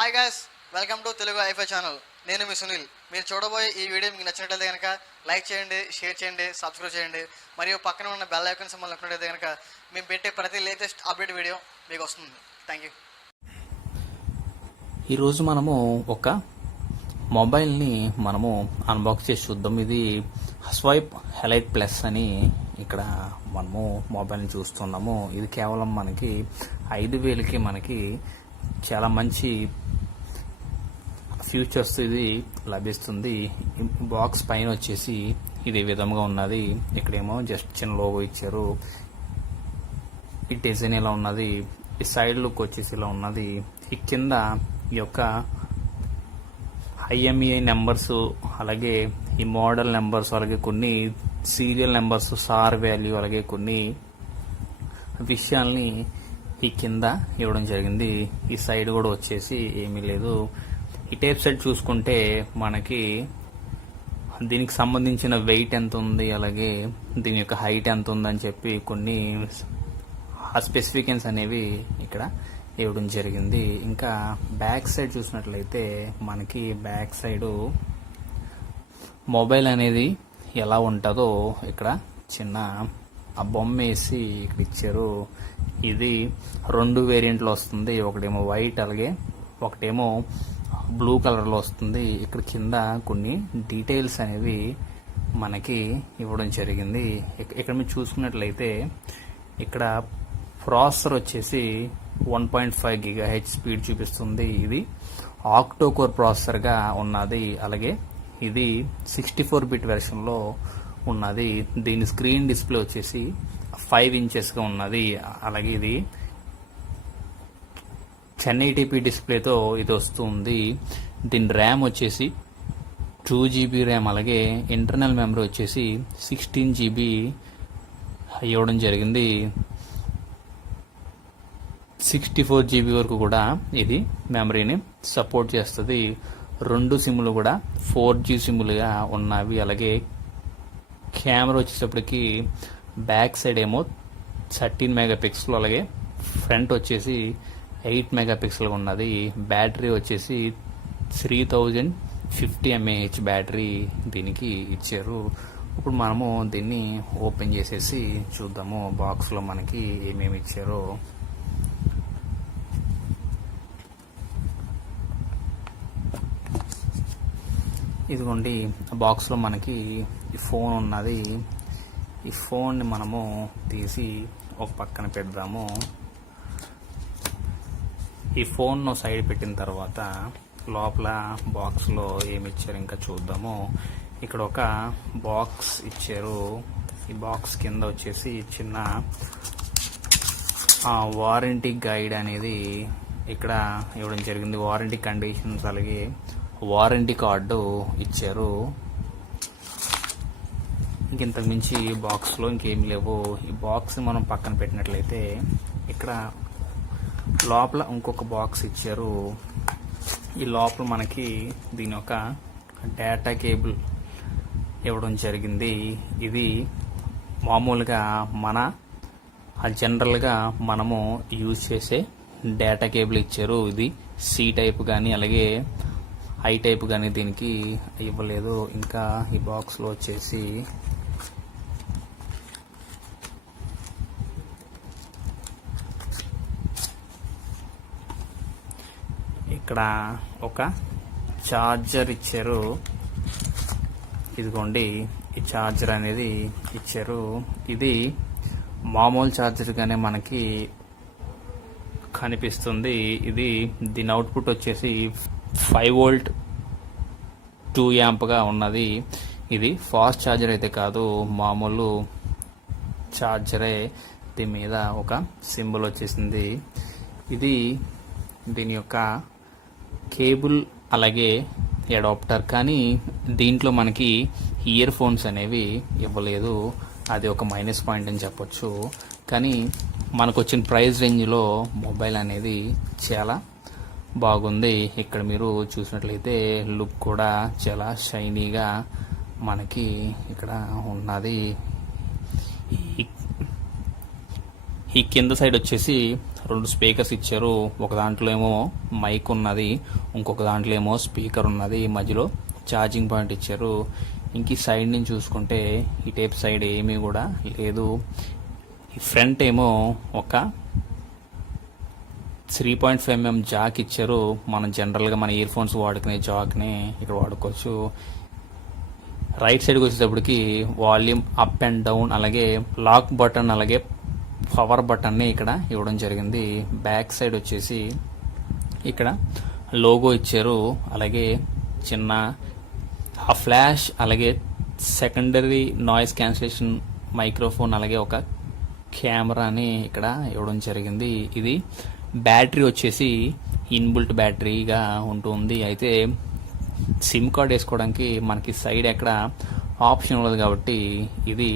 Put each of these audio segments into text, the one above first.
Hi guys, welcome to Telugu ఐఫై channel. నేను మీ సునీల్. మీరు చూడబోయే ఈ వీడియో మీకు నచ్చినట్లయితే కనుక లైక్ చేయండి, షేర్ చేయండి, సబ్స్క్రైబ్ చేయండి. మరియు పక్కన ఉన్న బెల్ ఐకాన్ సింబల్ నొక్కినట్లయితే కనుక మేము పెట్టే ప్రతి లేటెస్ట్ అప్డేట్ వీడియో మీకు వస్తుంది. Thank you. ఈరోజు మనము ఒక మొబైల్ని అన్బాక్స్ చేసి చూద్దాం. ఇది స్వైప్ హెలైట్ ప్లస్ అని ఇక్కడ మనము మొబైల్ని చూస్తున్నాము. ఇది కేవలం మనకి 5,000కి మనకి చాలా మంచి ఫ్యూచర్స్ ఇది లభిస్తుంది. బాక్స్ పైన వచ్చేసి ఇది విధంగా ఉన్నది. ఇక్కడేమో జస్ట్ చిన్న లోగో ఇచ్చారు. ఈ డిజైన్ ఇలా ఉన్నది. ఈ సైడ్ లుక్ వచ్చేసి ఇలా ఉన్నది. ఈ కింద ఈ యొక్క IMEI నెంబర్స్, అలాగే ఈ మోడల్ నెంబర్స్, అలాగే కొన్ని సీరియల్ నెంబర్స్, సార్ వాల్యూ, అలాగే కొన్ని విషయాల్ని ఈ కింద ఇవ్వడం జరిగింది. ఈ సైడ్ కూడా వచ్చేసి ఏమీ లేదు. ఈ టేప్ సైడ్ చూసుకుంటే మనకి దీనికి సంబంధించిన వెయిట్ ఎంత ఉంది, అలాగే దీని యొక్క హైట్ ఎంత ఉందని చెప్పి కొన్ని స్పెసిఫికేషన్స్ అనేవి ఇక్కడ ఇవ్వడం జరిగింది. ఇంకా బ్యాక్ సైడ్ చూసినట్లయితే మనకి బ్యాక్ సైడ్ మొబైల్ అనేది ఎలా ఉంటుందో ఇక్కడ చిన్న ఆ బొమ్మ వేసి ఇక్కడ ఇచ్చారు. ఇది 2 వేరియంట్లో వస్తుంది. ఒకటేమో వైట్, అలాగే ఒకటేమో బ్లూ కలర్లో వస్తుంది. ఇక్కడ కింద కొన్ని డీటెయిల్స్ అనేవి మనకి ఇవ్వడం జరిగింది. ఇక్కడ మీరు చూసుకున్నట్లయితే ఇక్కడ ప్రాసెసర్ వచ్చేసి 1.5 GHz స్పీడ్ చూపిస్తుంది. ఇది octa-core ప్రాసెసర్గా ఉన్నది. అలాగే ఇది 64-bit వెర్షన్లో ఉన్నది. దీని స్క్రీన్ డిస్ప్లే వచ్చేసి 5 ఇంచెస్గా ఉన్నది. అలాగే ఇది 1080p డిస్ప్లేతో ఇది వస్తుంది. దీని ర్యామ్ వచ్చేసి 2 GB ర్యామ్, అలాగే ఇంటర్నల్ మెమరీ వచ్చేసి 16 GB ఇవ్వడం జరిగింది. 64 GB వరకు కూడా ఇది మెమరీని సపోర్ట్ చేస్తుంది. 2 సిమ్లు కూడా 4G సిమ్లుగా ఉన్నవి. అలాగే కెమెరా వచ్చేటప్పటికి బ్యాక్ సైడ్ ఏమో 13 మెగాపిక్సెల్, అలాగే ఫ్రంట్ వచ్చేసి 8 మెగాపిక్సెల్ ఉన్నది. బ్యాటరీ వచ్చేసి 3050 mAh బ్యాటరీ దీనికి ఇచ్చారు. ఇప్పుడు మనము దీన్ని ఓపెన్ చేసేసి చూద్దాము బాక్స్లో మనకి ఏమేమి ఇచ్చారో. ఇదిగోండి, బాక్స్లో మనకి ఈ ఫోన్ ఉన్నది. ఈ ఫోన్ని మనము తీసి ఒక పక్కన పెడదాము. ఈ ఫోన్ను సైడ్ పెట్టిన తర్వాత లోపల బాక్స్లో ఏమి ఇచ్చారు ఇంకా చూద్దాము. ఇక్కడ ఒక బాక్స్ ఇచ్చారు. ఈ బాక్స్ కింద వచ్చేసి చిన్న వారంటీ గైడ్ అనేది ఇక్కడ ఇవ్వడం జరిగింది. వారంటీ కండిషన్స్, అలాగే వారంటీ కార్డు ఇచ్చారు. ఇంతకు మించి బాక్స్లో ఇంకేమి లేవు. ఈ బాక్స్ మనం పక్కన పెట్టినట్లయితే ఇక్కడ లోపల ఇంకొక బాక్స్ ఇచ్చారు. ఈ లోపల మనకి దీని యొక్క డేటా కేబుల్ ఇవ్వడం జరిగింది. ఇది మామూలుగా జనరల్గా మనము యూజ్ చేసే డేటా కేబుల్ ఇచ్చారు. ఇది C టైప్ కానీ, అలాగే I టైప్ కానీ దీనికి ఇవ్వలేదు. ఇంకా ఈ బాక్స్లో వచ్చేసి ఇక్కడ ఒక ఛార్జర్ ఇచ్చారు. ఇదిగోండి, ఈ ఛార్జర్ అనేది ఇచ్చారు. ఇది మామూలు ఛార్జర్గానే మనకి కనిపిస్తుంది. దీని అవుట్పుట్ వచ్చేసి 5 వోల్ట్ 2 యాంప్గా ఉన్నది. ఇది ఫాస్ట్ ఛార్జర్ అయితే కాదు, మామూలు ఛార్జరే. దీని మీద ఒక సింబల్ వచ్చేసింది. ఇది దీని యొక్క కేబుల్, అలాగే అడాప్టర్. కానీ దీంట్లో మనకి ఇయర్ ఫోన్స్ అనేవి ఇవ్వలేదు. అది ఒక మైనస్ పాయింట్ అని చెప్పొచ్చు. కానీ మనకు వచ్చిన ప్రైస్ రేంజ్లో మొబైల్ అనేది చాలా బాగుంది. ఇక్కడ మీరు చూసినట్లయితే లుక్ కూడా చాలా షైనీగా మనకి ఇక్కడ ఉన్నది. ఈ కింద సైడ్ వచ్చేసి 2 స్పీకర్స్ ఇచ్చారు. ఒక దాంట్లో ఏమో మైక్ ఉన్నది, ఇంకొక దాంట్లో ఏమో స్పీకర్ ఉన్నది, మధ్యలో ఛార్జింగ్ పాయింట్ ఇచ్చారు. ఇంక ఈ సైడ్ నుంచి చూసుకుంటే ఈ టేప్ సైడ్ ఏమీ కూడా లేదు. ఈ ఫ్రంట్ ఏమో ఒక 3.5mm జాక్ ఇచ్చారు. మనం జనరల్గా మన ఇయర్ ఫోన్స్ వాడుకునే జాక్ని ఇక్కడ వాడుకోవచ్చు. రైట్ సైడ్కి వచ్చేటప్పటికి వాల్యూమ్ అప్ అండ్ డౌన్, అలాగే లాక్ బటన్, అలాగే పవర్ బటన్ని ఇక్కడ ఇవ్వడం జరిగింది. బ్యాక్ సైడ్ వచ్చేసి ఇక్కడ లోగో ఇచ్చారు, అలాగే చిన్న ఆ ఫ్లాష్, అలాగే సెకండరీ నాయిస్ క్యాన్సిలేషన్ మైక్రోఫోన్, అలాగే ఒక కెమెరాని ఇక్కడ ఇవ్వడం జరిగింది. ఇది బ్యాటరీ వచ్చేసి ఇన్బుల్ట్ బ్యాటరీగా ఉంటుంది. అయితే సిమ్ కార్డ్ వేసుకోవడానికి మనకి సైడ్ ఎక్కడ ఆప్షన్ ఉండదు కాబట్టి ఇది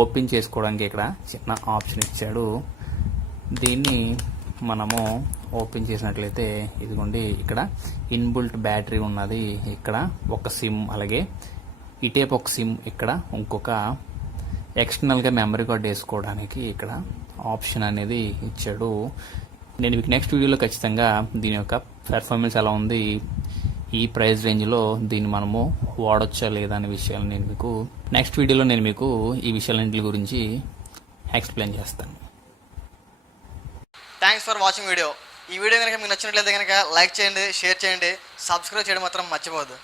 ఓపెన్ చేసుకోవడానికి ఇక్కడ చిన్న ఆప్షన్ ఇచ్చాడు. దీన్ని మనము ఓపెన్ చేసినట్లయితే ఇదిగోండి ఇక్కడ ఇన్బుల్ట్ బ్యాటరీ ఉన్నది. ఇక్కడ ఒక సిమ్, అలాగే ఇటేపు ఒక సిమ్, ఇక్కడ ఇంకొక ఎక్స్టర్నల్గా మెమరీ కార్డ్ వేసుకోవడానికి ఇక్కడ ఆప్షన్ అనేది ఇచ్చాడు. నేను మీకు నెక్స్ట్ వీడియోలో ఖచ్చితంగా దీని యొక్క పెర్ఫార్మెన్స్ ఎలా ఉంది, ఈ ప్రైస్ రేంజ్లో దీన్ని మనము వాడొచ్చా లేదా అనే విషయాలు నేను మీకు నెక్స్ట్ వీడియోలో ఈ విషయాలన్నింటి గురించి ఎక్స్ప్లెయిన్ చేస్తాను. Thanks for watching video. ఈ వీడియో కనుక మీకు నచ్చినట్లయితే కనుక లైక్ చేయండి, షేర్ చేయండి, సబ్స్క్రైబ్ చేయడం మాత్రం మర్చిపోవద్దు.